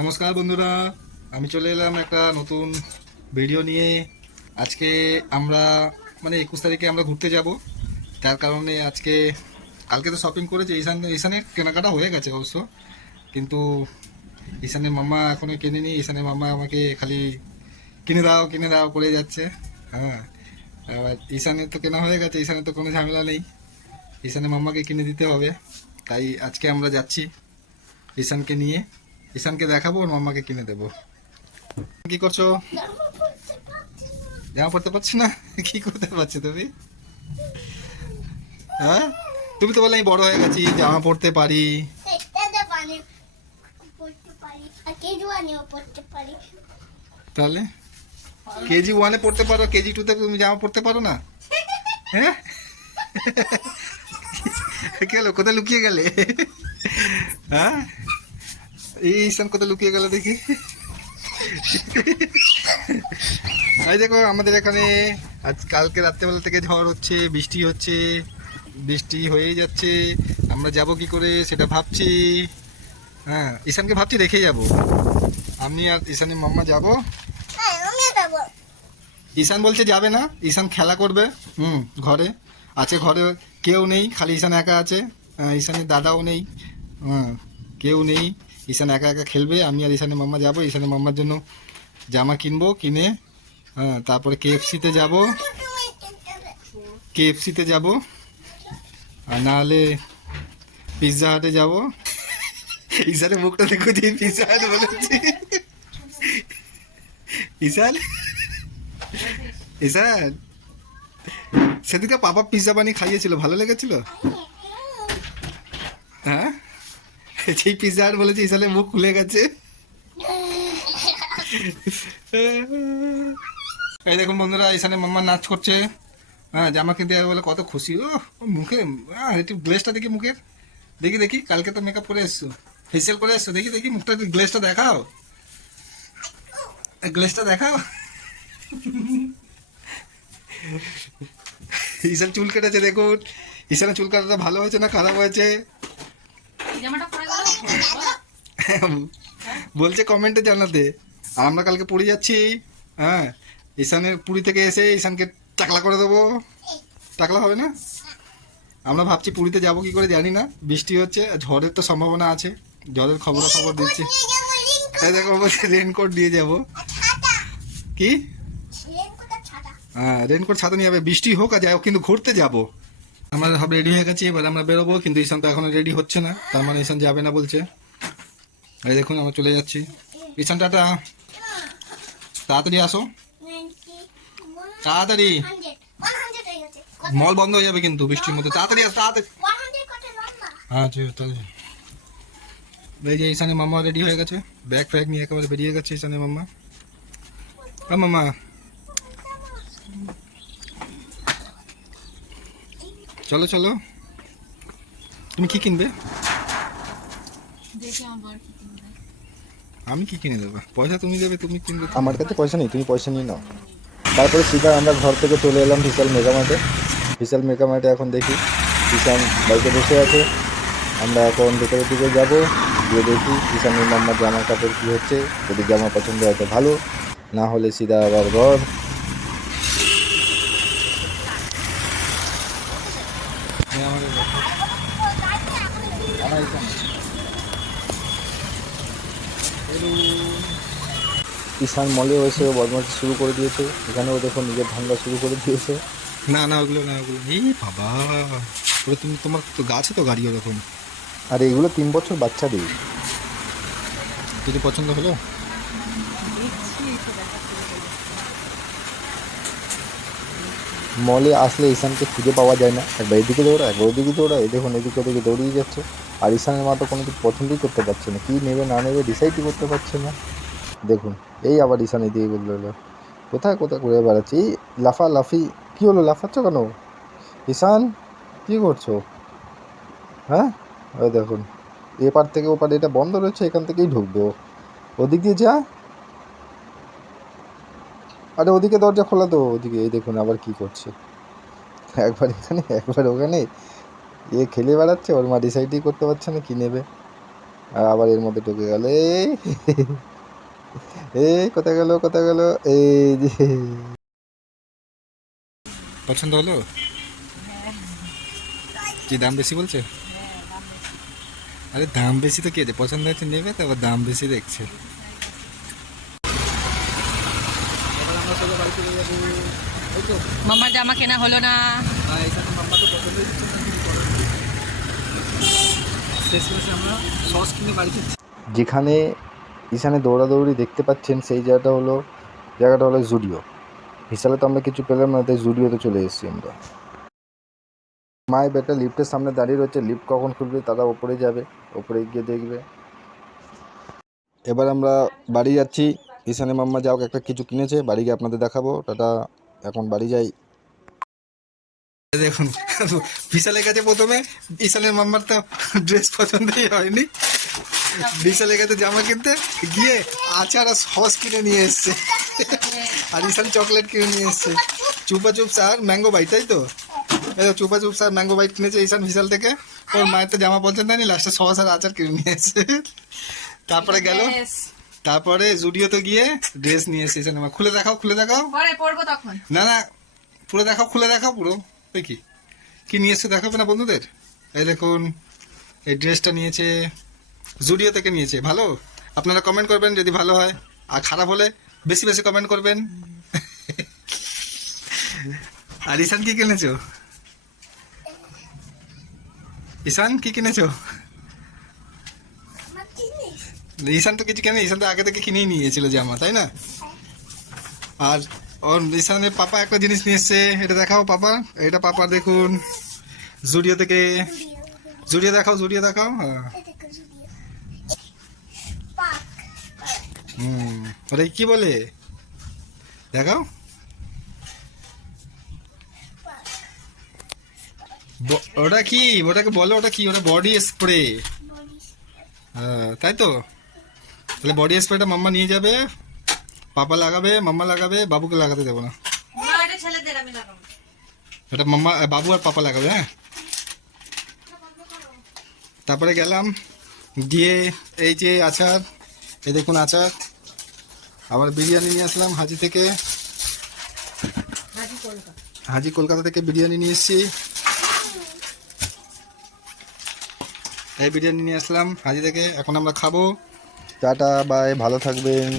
নমস্কার বন্ধুরা, আমি চলে এলাম একটা নতুন ভিডিও নিয়ে। আজকে আমরা মানে একুশ তারিখে আমরা ঘুরতে যাব। তার কারণে আজকে, কালকে তো শপিং করেছি, ঈশান, ঈশানের কেনাকাটা হয়ে গেছে অবশ্য। কিন্তু ঈশানের মামা এখনও কেনেনি, ঈশানের মামা আমাকে খালি কিনে দাও কিনে দাও করে যাচ্ছে। হ্যাঁ এবার ঈশানের তো কেনা হয়ে গেছে, ঈশানের তো কোনো ঝামেলা নেই। ঈশানের মামাকে কিনে দিতে হবে, তাই আজকে আমরা যাচ্ছি ঈশানকে নিয়ে। ঈশানকে দেখাবো ওর মাম্মাকে কিনে দেবো। কি করছ? জামা পড়তে পারছি না? কি করতে পারছ তুমি? হ্যাঁ? তুমি তো বলে আমি বড় হয়ে গেছি, জামা আর পড়তে পারি। তাহলে? কেজি ওয়ানে পড়তে পারো, কেজি টুতে তুমি জামা পড়তে পারো না? হ্যাঁ? গেল কোথায় লুকিয়ে গেলে? হ্যাঁ? এই ঈশান কোথায় লুকিয়ে গেল দেখি। এই দেখো আমাদের এখানে আজ কালকে রাত্রেবেলা থেকে ঝড় হচ্ছে বৃষ্টি হচ্ছে বৃষ্টি হয়েই যাচ্ছে। আমরা যাব কি করে সেটা ভাবছি। হ্যাঁ ঈশানকে ভাবছি রেখে যাব। আমি আর ঈশানের মাম্মা যাব। হ্যাঁ যাব। ঈশান বলছে যাবে না ঈশান খেলা করবে হুম ঘরে। আছে ঘরে কেউ নেই খালি ঈশান একা আছে। আহ, ঈশানের দাদাও নেই হ্যাঁ কেউ নেই। ঈশান একা একা খেলবে, আমি আর ঈশানের মাম্মা যাব। ঈশানের মাম্মার জন্য জামা কিনবো, কিনে হ্যাঁ তারপরে কেএফসিতে যাব। কেএফসিতে যাব। আর নাহলে পিৎজা হাটে যাব। ঈশানের মুখটা দেখো যে পিৎজা হাট বলেছি ঈশান? ঈশান? সেদিকে পাপা পিৎজা বানিয়ে খাইয়েছিল, ভালো লেগেছিল? হ্যাঁ? সেই পিৎজা হাট বলেছি ঈশানের মুখ খুলে গেছে। এই দেখুন বন্ধুরা ঈশানের মাম্মা নাচ করছে। হ্যাঁ জামা কিনতে যাবে বলে কত খুশি। ও মুখে আহ, একটু গ্লেসটা দেখি মুখের। দেখি দেখি কালকে তো মেকআপ করে এসছো। ফেসিয়াল করে এসছো। দেখি দেখি মুখটা একটু গ্লেসটা দেখাও। গ্লেসটা দেখাও। ঈশান চুল কেটেছে দেখুন। ঈশানের চুল কাটাটা ভালো হয়েছে না খারাপ হয়েছে? বলছে কমেন্টে জানাতে। আর আমরা কালকে পুরী যাচ্ছি। হ্যাঁ ঈশানের পুরী থেকে এসে ঈশানকে টাকলা করে দেবো। টাকলা হবে না? আমরা ভাবছি পুরীতে যাব কি করে জানি না। বৃষ্টি হচ্ছে আর ঝড়ের তো সম্ভাবনা আছে। ঝড়ের খবর খবর দিচ্ছে। এই দেখো বলছে রেনকোট দিয়ে যাব। কি? হ্যাঁ রেনকোট ছাতা নিয়ে যাবে। বৃষ্টি হোক আর যাই হোক, কিন্তু ঘুরতে যাব। আমরা সব রেডি হয়ে গেছি, এবার আমরা বেরোবো, কিন্তু ঈশান তো এখনও রেডি হচ্ছে না, তার মানে ঈশান যাবে না বলছে। এই দেখুন, আমরা চলে যাচ্ছি। ঈশান টাটা। তাড়াতাড়ি আসো। তাড়াতাড়ি। মল বন্ধ হয়ে যাবে কিন্তু বৃষ্টির মধ্যে। তাড়াতাড়ি আসো, তাড়াতাড়ি। হ্যাঁ ঠিক এই যে মামা রেডি হয়ে গেছে। ব্যাগ ফ্যাগ নিয়ে একেবারে বেরিয়ে গেছে ঈশানের মামা ও মামা চলো চলো। তুমি কি কিনবে? দেখে আমার কি কিনবে। আমি কি কিনে দেবো? পয়সা তুমি দেবে তুমি কিনবে আমার কাছে পয়সা নেই তুমি পয়সা নিয়ে নাও। তারপরে সিধা আমরা ঘর থেকে চলে এলাম বিশাল মেগামার্টে বিশাল মেগামার্টে এখন দেখি কিষান বাইকে বসে আছে। আমরা এখন ভেতরের দিকে যাব গিয়ে দেখি কিষানের মাম্মার জামা কাপড় কী হচ্ছে। যদি জামা পছন্দ হয় তো ভালো না হলে সিধা আবার ঘর হ্যাঁ, আমাকে বলো। আমার এখানে। কিষান মলে এসে বদমাশি শুরু করে দিয়েছে। এখানেও দেখো নিজের ধান্দা শুরু করে দিয়েছে। না না ওগুলো না ওগুলো এই বাবা। ওরে তুমি তোমার তো গাছে তো গাড়ি ওরকম আর এইগুলো তিন বছর বাচ্চা দিই কিছু পছন্দ হলো দেখছি তো দেখা শুরু করল মলে আসলে ঈশানকে খুঁজে পাওয়া যায় না। একবার এদিকে দৌড়া, একবার ওদিকে দৌড়া। এই দেখুন, এদিকে ওদিকে দৌড়িয়ে যাচ্ছে। আর ঈশানের মা তো কোনো কিছু পছন্দই করতে পারছে না। কী নেবে, না নেবে ডিসাইডই করতে পারছে না। দেখুন, এই আবার ঈশান এদিকে বলল কোথায় কোথায় ঘুরে বেড়াচ্ছে? এই লাফা লাফি কী হলো, লাফাচ্ছ কেন? ঈশান, কী করছ? হ্যাঁ? ওই দেখুন, এপার থেকে ওপার, এটা বন্ধ রয়েছে, এখান থেকেই ঢুকবে ওদিক দিয়ে যা। আরে ওদিকে দরজা খোলা তো, ওদিকে, এই দেখুন আবার কি করছে। একবার এখানে, একবার ওখানে। এ খেলে বেড়াচ্ছে, ওর মা ডিসাইডই করতে পারছে না, কি নেবে? আর আবার এর মধ্যে ঢুকে গেল, এই কোথায় গেল কোথায় গেল, এই যে। পছন্দ হলো? কি দাম বেশি বলছে? আরে দাম বেশি তো কি পছন্দ হয়েছে, নেবে তো আবার দাম বেশি দেখছে। মামার জামা কেনা হলো না। যেখানে ঈশানে দৌড়াদৌড়ি দেখতে পাচ্ছেন, সেই জায়গাটা হলো জায়গাটা হলো জুডিও। হিসাবে তো আমরা কিছু পেলাম না, তাই জুডিওতে চলে এসেছি আমরা। মায়ের বেটা লিফটের সামনে দাঁড়িয়ে রয়েছে, লিফট কখন খুলবে তারা ওপরে যাবে, ওপরে গিয়ে দেখবে। এবার আমরা বাড়ি যাচ্ছি। ঈশানে মাম্মা যাও একটা কিছু কিনেছে বাড়ি গিয়ে আপনাদের দেখাবো। টাটা এখন বাড়ি যাই। দেখুন বিশালের কাছে প্রথমে বিশালের মাম্মার তো ড্রেস পছন্দই হয়নি। বিশালের কাছে জামা কিনতে গিয়ে আচার আর সস কিনে নিয়ে এসছে। আর ঈশান চকলেট কিনে নিয়ে এসছে। চুপা চুপ স্যার ম্যাঙ্গো বাইট তাই তো? এই চুপা চুপ স্যার ম্যাঙ্গো বাইট কিনেছে ঈশান বিশাল থেকে। ওর মায়ের তো জামা পছন্দ হয়নি লাস্টে সস আর আচার কিনে নিয়ে এসছে। তারপরে গেল. তারপরে জুডিওতে গিয়ে ড্রেস নিয়ে এসছে ঈশানের মা খুলে দেখাও খুলে দেখাও। পরে পরবো তখন। না না পুরো দেখাও খুলে দেখাও পুরো। ওই কি? কি নিয়ে এসছে দেখাবে না বন্ধুদের? এই দেখুন এই ড্রেসটা নিয়েছে জুডিও থেকে নিয়েছে। ভালো? আপনারা কমেন্ট করবেন যদি ভালো হয়। আর খারাপ হলে বেশি বেশি কমেন্ট করবেন। আর ঈশান কি কিনেছো? ঈশান কি কিনেছো? ঈশান তো কিছু কেনে, ঈশান তো আগে থেকে কিনেই নিয়েছিল জামা, তাই না? আর ওর ঈশানের পাপা একটা জিনিস নিয়ে এটা দেখাও পাপা, এটা পাপা দেখুন, জুডিও থেকে, জুডিও দেখাও জুডিও দেখাও হ্যাঁ। হুম কি বলে? দেখাও। ওটা কি? ওটাকে বলো, ওটা কি? ওটা বডি স্প্রে। হ্যাঁ তাই তো? তাহলে বডি স্প্রেটা মাম্মা নিয়ে যাবে পাপা লাগাবে মাম্মা লাগাবে বাবুকে লাগাতে দেবো না। এটা মাম্মা বাবু আর পাপা লাগাবে হ্যাঁ? তারপরে গেলাম গিয়ে এই যে আচার এই দেখুন আচার। আবার বিরিয়ানি নিয়ে আসলাম হাজি থেকে। হাজি কলকাতা থেকে বিরিয়ানি নিয়ে এসেছি। এই বিরিয়ানি নিয়ে আসলাম হাজি থেকে এখন আমরা খাব। টাটা বাই ভালো থাকবেন।